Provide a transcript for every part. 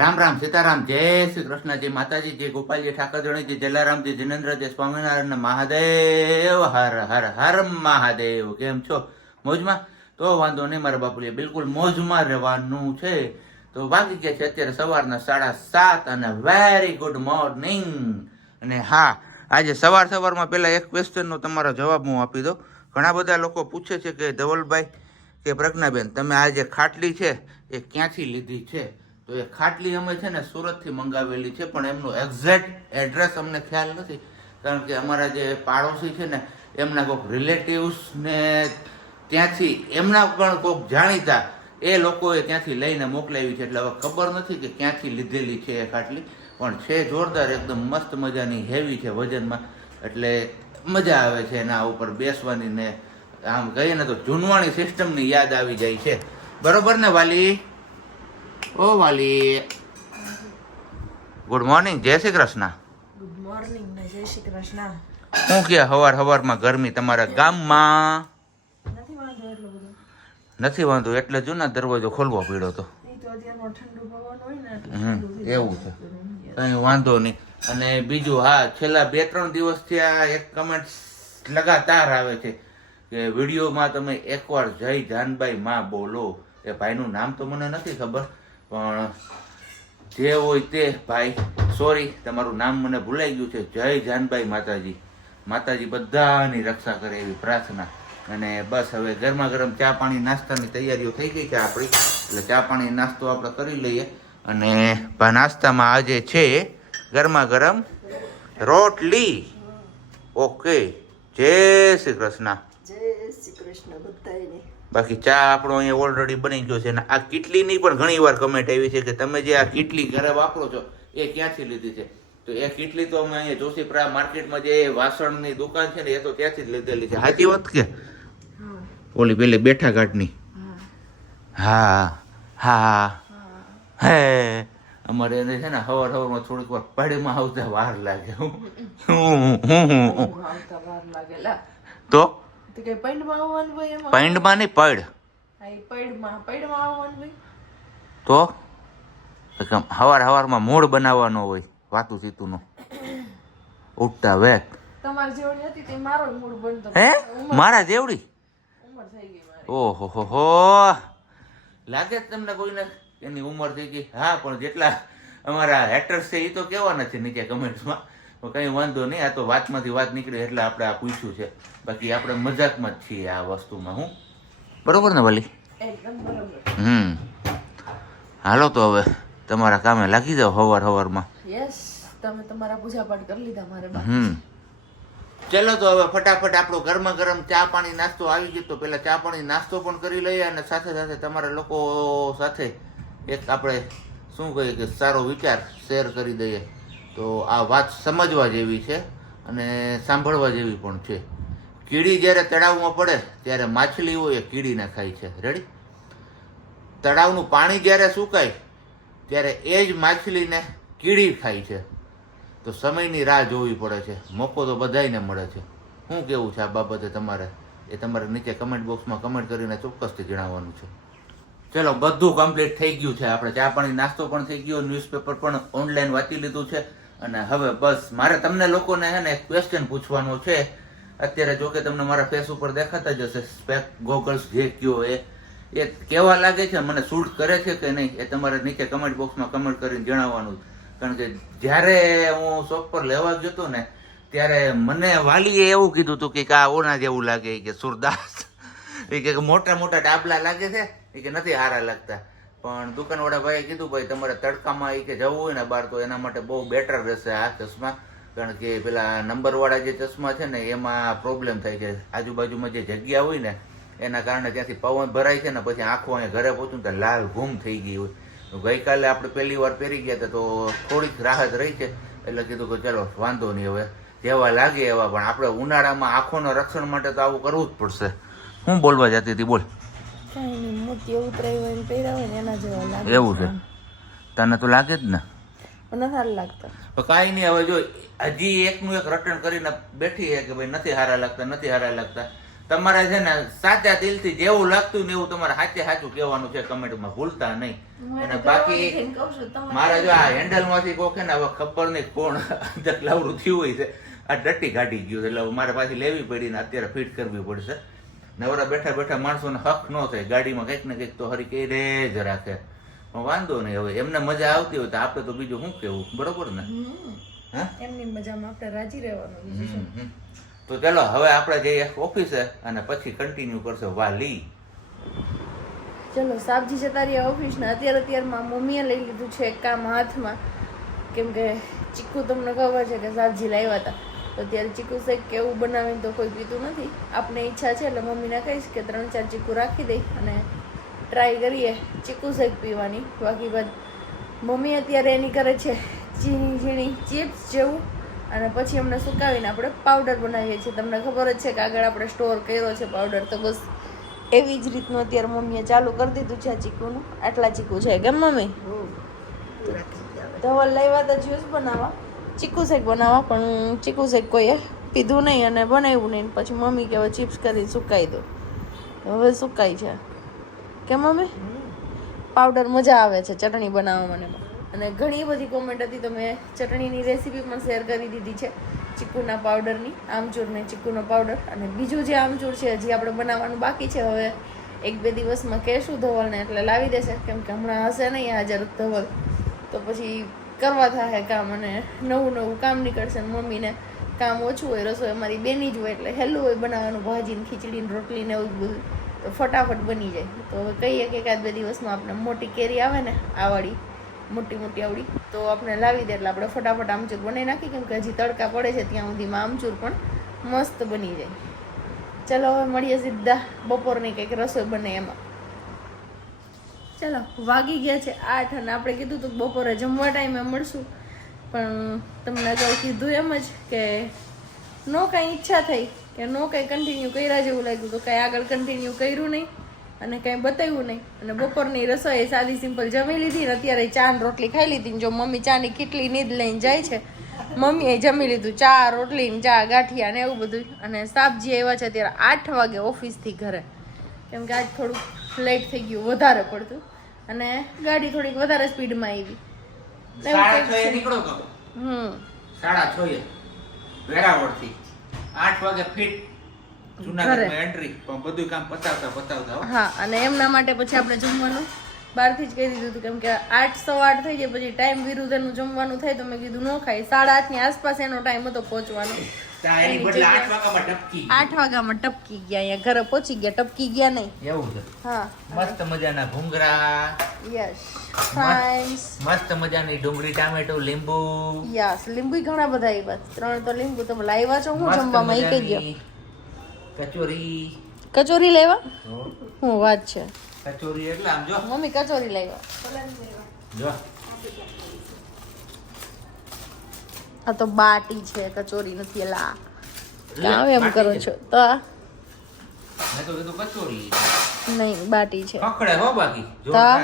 રામ રામ સીતારામ જય શ્રી કૃષ્ણ જય માતાજી જય ગોપાલજી ઠાકરજણી જય જલારામજી જિનેન્દ્ર જય સ્વામિનારાયણ મહાદેવ હર હર હર મહાદેવ. કેમ છો? મોજમાં? તો વાંધો નહીં મારા બાપુલી, બિલકુલ મોજમાં રહેવાનું છે. તો વાગી ગયા છે અત્યારે સવારના 7:30 અને વેરી ગુડ મોર્નિંગ. અને હા, આજે સવારમાં પહેલા એક ક્વેશ્ચનનો તમારો જવાબ હું આપી દઉં. ઘણા બધા લોકો પૂછે છે કે ધવલભાઈ કે પ્રજ્ઞાબેન, તમે આ જે ખાટલી છે એ ક્યાંથી લીધી છે? તો એ ખાટલી અમે છે ને સુરતથી મંગાવેલી છે, પણ એમનું એક્ઝેક્ટ એડ્રેસ અમને ખ્યાલ નથી, કારણ કે અમારા જે પાડોશી છે ને એમના કોઈક રિલેટિવ્સને ત્યાંથી એમના પણ કોઈક જાણીતા એ લોકોએ ત્યાંથી લઈને મોકલાવી છે, એટલે હવે ખબર નથી કે ક્યાંથી લીધેલી છે એ ખાટલી. પણ છે જોરદાર, એકદમ મસ્ત મજાની, હેવી છે વજનમાં, એટલે મજા આવે છે એના ઉપર બેસવાની ને આમ કહીએ ને તો જૂનવાણી સિસ્ટમની યાદ આવી જાય છે. બરોબર ને વાલી? ઓ વાલી, ગુડ મોર્નિંગ, જય શ્રી કૃષ્ણ. ગુડ મોર્નિંગ ને જય શ્રી કૃષ્ણ. શું કે હવારમાં ગરમી તમારા ગામમાં? નથી વાંધો એટલો બધો. નથી વાંધો એટલે જો ને દરવાજો ખોલવો પડ્યો તો. નહીં તો અત્યારમાં ઠંડુ પવન હોય ને એટલે એવું છે, કઈ વાંધો નહીં. અને બીજું, હા, છેલ્લા 2-3 દિવસથી આ એક કમેન્ટ લગાતાર આવે છે કે વિડીયોમાં તમે એકવાર જય જાનબાઈ માં બોલો. એ ભાઈનું નામ તો મને નથી ખબર, પણ જે હોય તે ભાઈ, સોરી, તમારું નામ મને ભૂલાઈ ગયું છે. જય જાનબાઈ માતાજી. માતાજી બધાની રક્ષા કરે એવી પ્રાર્થના. અને બસ હવે ગરમા ગરમ ચા પાણી નાસ્તાની તૈયારીઓ થઈ ગઈ છે આપણી, એટલે ચા પાણી નાસ્તો આપણે કરી લઈએ. અને નાસ્તામાં આજે છે ગરમા ગરમ રોટલી. ઓકે, જય શ્રી કૃષ્ણ. જય શ્રી કૃષ્ણ બધાયને. બાકી ચા આપણો અહીંયા ઓલરેડી બની ગયો છે. અને આ કીટલીની પણ ઘણી વાર કમેન્ટ આવી છે કે તમે જે આ કીટલી ઘરે વાપરો છો એ ક્યાંથી લીધી છે? તો એ કીટલી તો અમે અહીંયા જોશીપરા માર્કેટમાં જે વાસણની દુકાન છે ને એ તો ત્યાંથી જ લીધેલી છે. સાચી વાત કે? ઓલી પેલી બેઠા ઘાટની. હા હા હે, અમારે એને છે ને સવારમાં થોડીક વાર પડમાં આવતા વાર લાગે. વાર લાગેલા તો તો કે પૈંડમાં આવવાનું હોય એમાં. પૈંડમાં નહીં, પડ. હા, એ પૈંડમાં આવવાનું હોય. તો હવારમાં મૂળ બનાવવાનો હોય વાતું સીતુંનો ઉઠતા વેક. તમારી જેવડી હતી તે મારો મૂડ બનતો. હે, મારા જેવડી ઉંમર થઈ ગઈ મારી. ઓહો હો, લાગે જ તમને કોઈને એની ઉંમર થઈ ગઈ? હા, પણ જેટલા અમારા હેટર્સ છે એ તો કહેવાના છે નીચે કમેન્ટ્સમાં. કંઈ વાંધો નહીં, આ તો વાતમાંથી વાત નીકળી એટલે આપણે આ પૂછ્યું છે. બાકી આપણે મજાકમાં જ છીએ આ વસ્તુમાં. હું બરોબર ને વાલી? એકદમ બરાબર. હાલો તો હવે તમારા કામે લાગી જાઓ સવારમાં. યસ, તમે તમારા પૂજા પાઠ કરી લીધા મારે બા. ચલો તો હવે ફટાફટ આપણો ગરમા ગરમ ચા પાણી નાસ્તો આવી ગયો, તો પેલા ચા પાણી નાસ્તો પણ કરી લઈએ અને સાથે સાથે તમારા લોકો સાથે એક આપણે શું કહીએ કે સારો વિચાર શેર કરી દઈએ. તો આ વાત સમજવા જેવી છે અને સાંભળવા જેવી પણ છે. કીડી જ્યારે તળાવમાં પડે ત્યારે માછલીઓ એ કીડીને ખાય છે. રેડી? તળાવનું પાણી જ્યારે સુકાય ત્યારે એ જ માછલીને કીડી ખાય છે. તો સમયની રાહ જોવી પડે છે, મોકો તો બધાયને મળે છે. શું કેવું છે આ બાબતે તમારે? એ તમારે નીચે કમેન્ટ બોક્સમાં કમેન્ટ કરીને ચોક્કસથી જણાવવાનું છે. ચલો, બધું કમ્પ્લીટ થઈ ગયું છે. આપણે ચા પાણી નાસ્તો પણ થઈ ગયો, ન્યૂઝપેપર પણ ઓનલાઈન વાંચી લીધું છે. અને હવે બસ મારે તમને લોકોને છે ને એક ક્વેશ્ચન પૂછવાનો છે. અત્યારે જો કે તમને મારા ફેસ ઉપર દેખાતા જ હશે, સ્પેક ગોગલ્સ જે કયો એ કેવા લાગે છે, મને શૂટ કરે છે કે નહીં, એ તમારે નીચે કમેન્ટ બોક્સમાં કમેન્ટ કરીને જણાવવાનું. કારણ કે જ્યારે હું શોપ પર લેવા ગયો હતો ને ત્યારે મને વાલીએ એવું કીધું હતું કે આ ઓના જેવું લાગે, કે સુરદાસ, એ કે મોટા મોટા ડાબલા લાગે છે, એ કે નથી સારા લાગતા. પણ દુકાનવાળા ભાઈએ કીધું ભાઈ તમારે તડકામાં એ કે જવું હોય ને બહાર તો એના માટે બહુ બેટર રહેશે આ ચશ્મા, કારણ કે પેલા નંબરવાળા જે ચશ્મા છે ને એમાં પ્રોબ્લેમ થાય છે. આજુબાજુમાં જે જગ્યા હોય ને એના કારણે ત્યાંથી પવન ભરાય છે ને પછી આંખો અહીંયા ઘરે પહોંચું તો લાલ ઘૂમ થઈ ગઈ હોય. ગઈકાલે આપણે પહેલી વાર પહેરી ગયા હતા તો થોડીક રાહત રહી છે, એટલે કીધું કે ચલો વાંધો નહીં, હવે જેવા લાગે એવા. પણ આપણે ઉનાળામાં આંખોના રક્ષણ માટે તો આવું કરવું જ પડશે. હું બોલવા જતી હતી? બોલ. કાંઈ નહીં, મોતી ઉતરાઈ હોય ને પહેર્યા હોય ને એના જેવા લાગે. એવું છે? તને તો લાગે જ ને? પણ નથી સારા લાગતા. કાંઈ નહીં, હવે જો હજી એકનું એક રટણ કરીને બેઠી છે કે ભાઈ નથી સારા લાગતા, નથી સારા લાગતા. તમારે છે ને સાચા દિલથી જેવું લાગતું ને એવું તમારે સાચે સાચું કહેવાનું છે કમેન્ટમાં, ભૂલતા નહીં. અને બાકી મારા જો આ હેન્ડલ માંથી કોકે ને હવે ખબર નહીં કોણ અંદર લાવડું થયું હોય છે, આ ડટ્ટી કાઢી ગયું એટલે હવે મારે પાછી લેવી પડી ને અત્યારે ફિટ કરવી પડશે. નવરા બેઠા બેઠા માણસોને હક ન થાય, ગાડીમાં કંઈક ને કંઈક તો હરી કઈ રે જ રાખે. પણ વાંધો નહીં, હવે એમને મજા આવતી હોય તો આપણે તો બીજું શું કેવું, બરોબર ને? હા, એમની મજામાં આપણે રાજી રહેવાનું બીજું શું. તો ચાલો હવે આપણે જઈએ ઓફિસે અને પછી કન્ટિન્યુ કરશે વાલી. ચલો સાબજી જતા રહ્યા ઓફિસને. અત્યારમાં મમ્મીએ લઈ લીધું છે એક કામ હાથમાં, કેમ કે ચીકુ તમને ખબર છે કે સાબજી લાવ્યા હતા તો અત્યારે ચીકુ શેક કે એવું બનાવીને તો કોઈ પીતું નથી. આપણે ઈચ્છા છે એટલે મમ્મીને કહીશ કે 3-4 ચીકુ રાખી દઈ અને ટ્રાય કરીએ ચીકુ શેક પીવાની. બાકી બાદ મમ્મી અત્યારે એની કરે છે ઝીણી ઝીણી ચિપ્સ જેવું અને પછી અમને સુકાવીને આપણે પાવડર બનાવીએ છીએ. તમને ખબર જ છે કે આગળ આપણે સ્ટોર કર્યો છે પાવડર, તો બસ એવી જ રીતનું અત્યારે મમ્મીએ ચાલુ કરી દીધું છે આ ચીકુનું. આટલા ચીકુ છે કેમ મમ્મી? ધવલ લાવ્યા હતા જ્યુસ બનાવવા, ચીકુ શેક બનાવવા, પણ ચીકુ શેક કોઈએ પીધું નહીં અને બનાવ્યું નહીં. પછી મમ્મી કે હવે ચિપ્સ કરી સુકાઈ દો, હવે સુકાઈ છે કેમ મમ્મી? પાવડર મજા આવે છે ચટણી બનાવવામાં એમાં. અને ઘણી બધી કોમેન્ટ હતી તો મેં ચટણીની રેસીપી પણ શેર કરી દીધી છે, ચીકુના પાવડરની, આમચૂર ને ચીકુનો પાવડર. અને બીજું જે આમચૂર છે હજી આપણે બનાવવાનું બાકી છે, હવે 1-2 દિવસમાં કહેશું ધવલને એટલે લાવી દેશે, કેમ કે હમણાં હશે નહીં હાજર ધવલ તો પછી કરવા થાય કામ અને નવું કામ નીકળશે. મમ્મીને કામ ઓછું હોય, રસોઈ અમારી બેની જ હોય એટલે હેલું હોય બનાવવાનું, ભાજીને ખીચડીને રોટલીને એવું બધું તો ફટાફટ બની જાય. તો હવે કહીએ કે 1-2 દિવસમાં આપણે મોટી કેરી આવે ને આવાળી મોટી આવડી તો આપણે લાવી દે એટલે આપણે ફટાફટ આમચૂર બનાવી નાખી, કેમ કે હજી તડકા પડે છે ત્યાં સુધીમાં આમચૂર પણ મસ્ત બની જાય. ચલો હવે મળીએ સીધા બપોરની કંઈક રસોઈ બને એમાં. ચલો વાગી ગયા છે 8 અને આપણે કીધું હતું બપોરે જમવા ટાઈમે મળશું, પણ તમને અગાઉ કીધું એમ જ કે નો કાંઈ ઈચ્છા થઈ કે નો કાંઈ કન્ટિન્યુ કર્યા જેવું લાગ્યું તો કાંઈ આગળ કન્ટિન્યુ કર્યું નહીં અને કાંઈ બતાવ્યું નહીં. અને બપોરની રસોઈ સાદી સિમ્પલ જમી લીધી ને અત્યારે ચા ને રોટલી ખાઈ લીધી. જો મમ્મી ચાની કેટલી નીંદ લઈને જાય છે, મમ્મીએ જમી લીધું ચા રોટલી ને ચા ગાંઠિયા ને એવું બધું. અને સાબજી આવ્યા છે અત્યારે 8 વાગે ઓફિસથી ઘરે, કેમ કે આજ થોડુંક લેટ થઈ ગયું વધારે પડતું અને ગાડી થોડીક વધારે સ્પીડમાં આવી. 6:30 નીકળો તો 6:30 વેરાવળથી 8 વાગે ફિટ જૂનાગઢમાં એન્ટ્રી, પણ બધું કામ પતાવતા હા. અને એમના માટે પછી આપણે જમવાનું બહારથી જ કહી દીધું હતું, કેમ કે 8-8:15 થઈ જાય પછી ટાઈમ વિરુદ્ધ એનું જમવાનું થાય તો મેં કીધું ન ખાય. 8:30 ની આસપાસ એનો ટાઈમ હતો પહોંચવાનો. 8 વાગ્યામાં ટપકી ગયા, અહીંયા ઘરે પહોંચી ગયા, ટપકી ગયા નહીં એવું છે. હા, મસ્ત મજાના ભૂંગળા, યસ ફ્રાઈસ, મસ્ત મજાની ડુંગળી ટામેટો લીંબુ, યસ લીંબુ ઘણા બધા આવ્યા, 3 તો લીંબુ તમે લાવ્યા છો. હું જમવામાં એ કહી ગયો કચોરી લેવા હું વાત છે. કચોરી એટલે આમ જો મમ્મી કચોરી લાવ્યા જો આ તો બાટી છે, કચોરી નથી. એલા કામ એમ કરો છો તો મેં તો કીધું કચોરી નહીં બાટી છે. પકડે હો બાકી જો આ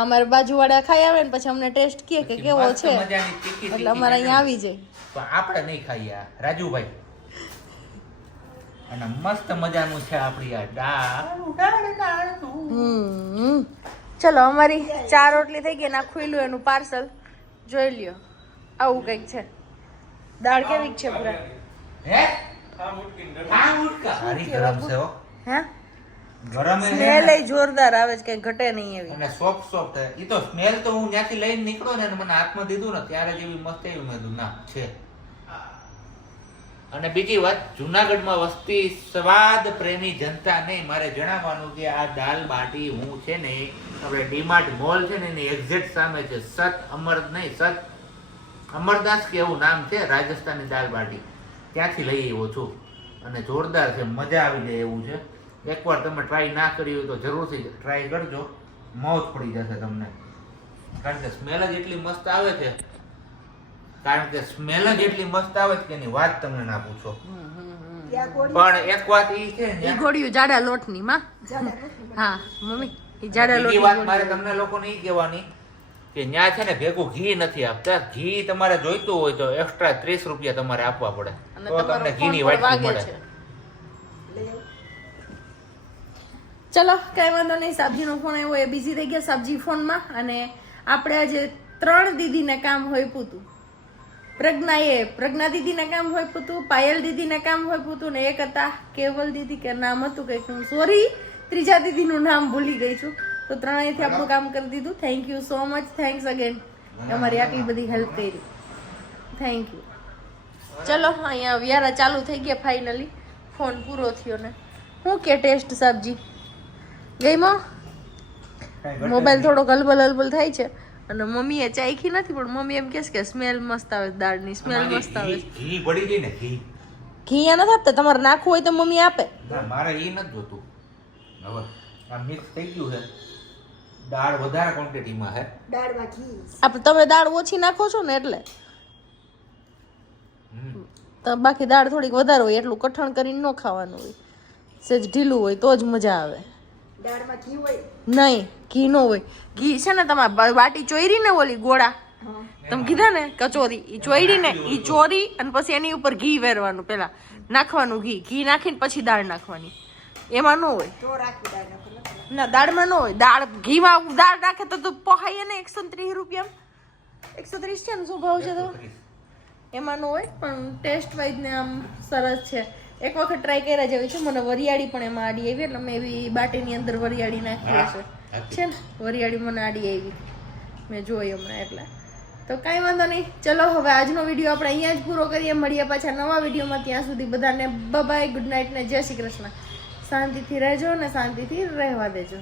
અમારા બાજુવાળા ખાઈ આવે ને પછી અમને ટેસ્ટ કહે કે કેવો છે એટલે અમારે અહીંયા આવી જાય. પણ આપણે નહીં ખાઈએ રાજુભાઈ. અને મસ્ત મજાનું છે આપણી આ દાળ. ચલો અમારી 4 રોટલી થઈ ગઈ ને આ ખુલ્લું એનું પાર્સલ જોઈ લ્યો. આવું કંઈક છે. દાળ કેવી છે પૂરા? હે હારી ગરમ છે હો. હે ગરમ હે. સ્મેલ એ જોરદાર આવે છે, કઈ ઘટે નહીં એવી. અને સોફ્ટ ઈ તો સ્મેલ તો હું ત્યાંથી લઈને નીકળ્યો ને મને હાથમાં દીધું ને ત્યારે જેવી મસ્ત એવી મેં કીધું ના છે. અને બીજી વાત, જુનાગઢમાં વસતી સ્વાદ પ્રેમી જનતાને મારે જણાવવાનું કે આ દાલ બાટી હું છે ને આપણે ડીમાર્ટ મોલ છે ને એની એક્ઝેક્ટ સામે છે. સત અમરદાસ કે એવું નામ છે, રાજસ્થાની દાલ બાટી, ત્યાંથી લઈ આવ્યો છું અને જોરદાર છે, મજા આવી જાય એવું છે. એકવાર તમે ટ્રાય ના કરી હોય તો જરૂરથી ટ્રાય કરજો, મોજ પડી જશે તમને. કારણ કે સ્મેલ જ એટલી મસ્ત આવે છે કે એની વાત તમને ના પૂછો. પણ એક વાત ઈ છે ને, ઈ ગોળીઓ જાડા લોટની માં. હા મમ્મી ઈ જાડા બીજી લોટની વાત મારે તમને લોકોને ઈ કહેવાની કે ન્યા છે ને ભેગું ઘી નથી આપતા. ઘી તમારે જોઈતું હોય તો એક્સ્ટ્રા 30 રૂપિયા તમારે આપવા પડે તો તમને ઘીની વાટકી મળે. ચલો કઈ વાંધો નહીં. સબ્જીનો ફોન આવ્યો એ બિઝી થઈ ગયા સબ્જી ફોનમાં. અને આપણે આજે 3 દીદીને કામ હોય પૂતું. પ્રજ્ઞા દીદીને કામ હોય પૂતું, પાયલ દીદીને કામ હોય પૂતું, ને એક હતા કેવલ દીદી કે નામ હતું કંઈક, હું સોરી ત્રીજા દીદીનું નામ ભૂલી ગઈ છું. તો ત્રણેયથી આપણું કામ કરી દીધું. Thank you so much, thanks again. અમારી આટલી બધી હેલ્પ કરી, થેન્ક યુ. ચલો અહીંયા વ્યારા ચાલુ થઈ ગયા ફાઇનલી. ફોન પૂરો થયો ને હું કે ટેસ્ટ સબ્જી ગઈમાં મોબાઈલ થોડો હલબલ થાય છે. અને મમ્મીએ ચાખી નથી પણ મમ્મી એમ કહે કે સ્મેલ મસ્ત આવે, દાળની સ્મેલ મસ્ત આવે. ઘી પડી ગઈ ને ઘી નથી આપતા, તમારે નાખવું હોય તો મમ્મી આપે. મારે એ નથી જોતું. હવે આ મિક્સ થઈ ગયું છે, દાળ વધારે ક્વોન્ટિટીમાં છે. દાળમાં ઘી આપણે તમે દાળ ઓછી નાખો છો ને એટલે તો બાકી દાળ થોડીક વધારે હોય એટલું કઠણ કરીને ન ખાવાનું હોય. સેજ ઢીલું હોય તો જ મજા આવે. દાળમાં ઘી હોય નહીં ઘી ન હોય. ઘી છે ને તમારે વાટી ચોયરી ને ઓલી ગોળા તમે કીધા ને કચોરી, ઈ ચોયડી ને ઈ ચોરી અને પછી એની ઉપર ઘી વેરવાનું, પેલા નાખવાનું ઘી નાખીને પછી દાળ નાખવાની. એમાં ન હોય તો રાખી દાળ ના, દાળમાં ન હોય. દાળ ઘીમાં દાળ નાખે તો પોહાય ને 130 રૂપિયા 130 છે ને શું ભાવ છે તો એમાં ન હોય. પણ ટેસ્ટ વાઇઝ ને આમ સરસ છે. એક વખત ટ્રાય કર્યા જેવી છે. મને વરિયાળી પણ એમાં આડી આવી, એટલે મેં એવી બાટીની અંદર વરિયાળી નાખી છે ને વરિયાળી મને આડી આવી મેં જોઈ હમણાં. એટલે તો કાંઈ વાંધો નહીં. ચલો હવે આજનો વિડીયો આપણે અહીંયા જ પૂરો કરીએ. મળીએ પાછા નવા વિડીયોમાં. ત્યાં સુધી બધાને બાય, ગુડ નાઇટ ને જય શ્રી કૃષ્ણ. શાંતિથી રહેજો ને શાંતિથી રહેવા દેજો.